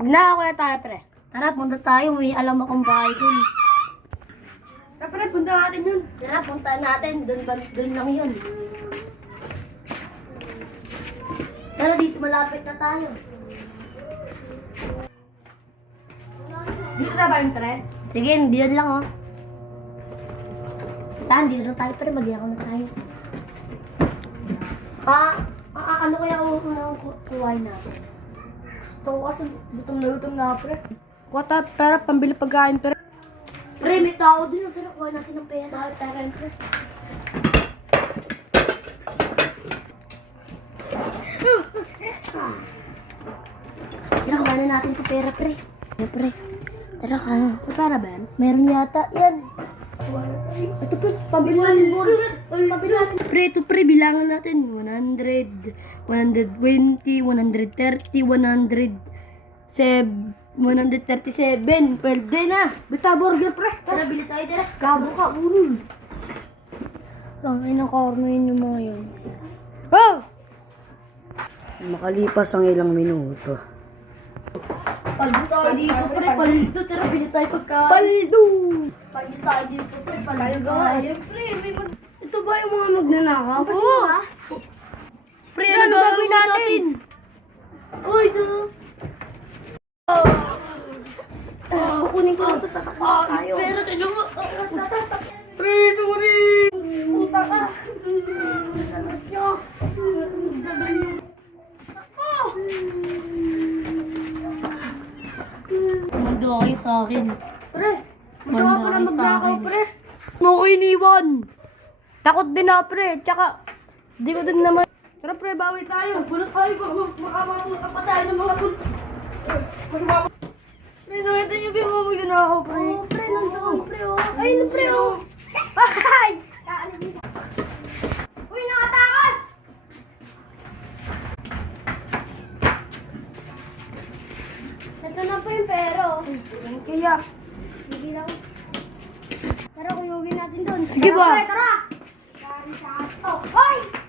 Nako na tayo, pre. Tara, punta tayo. May alam akong bahay dun. Tara, pre, punta natin yun. Tara, punta natin. Dun lang yun. Tara, dito malapit na tayo. Dito na ba yung pre? Sige, diyan lang oh. Tahan, dito tayo pero magyan ko na tayo. Ano kaya ang unang kuhain natin? Gusto ko kasi gutom na pre. Kuha pera, pambili pagkain, pre. Pre, may tao din. Tara, kuha natin ng pera. Tara, pre. Tara, kuha na natin sa pera, pre. Pre. Tara, kaya. Para ba yan? Meron yata yan. Ito pre, pambili natin mo. Pambili natin. Pre, ito pre, bilangan natin. 100, 120, 130, 137. Pwede na. Bita burger, pre. Tara, bili tayo, tara. Gabo ka, urul. Tangay na karmain yung mga yun. Oh! Makalipas ang ilang minuto. Paldo tayo dito, pre. Paldo, tara, bili tayo pagkain. Paldo! Paldo tayo dito, pre. Paldo tayo. Pre, may mag... Ito ba yung mga magnanakaw? Oo. Pre, ano gagawin natin? Uy, ito. Kukunin ko na ito, tatakbo tayo. Pero, tulong mo. Pre, sorry! Puta ka! Talas nyo! Mando kayo sa akin. Pre, gusto ka pala Mandaki sa magnakaw, akin. pre. Mo ko iniwan. Takot din na, pre. Tsaka, di ko din naman. Tara, pre, bawi tayo. Bulot tayo, makamapunta pa tayo ng mga bulot. Pre, nakita niyo kayo mga magnanakaw, pre. Oo, pre, nandoon, pre, oh. Ayun, pre, oh. Ay! Uy, nakatakas! Ito na po yung pero. Kaya, Sige lang. Tara, kuyugin natin doon. sige ba? Tara! Tara! Hoy!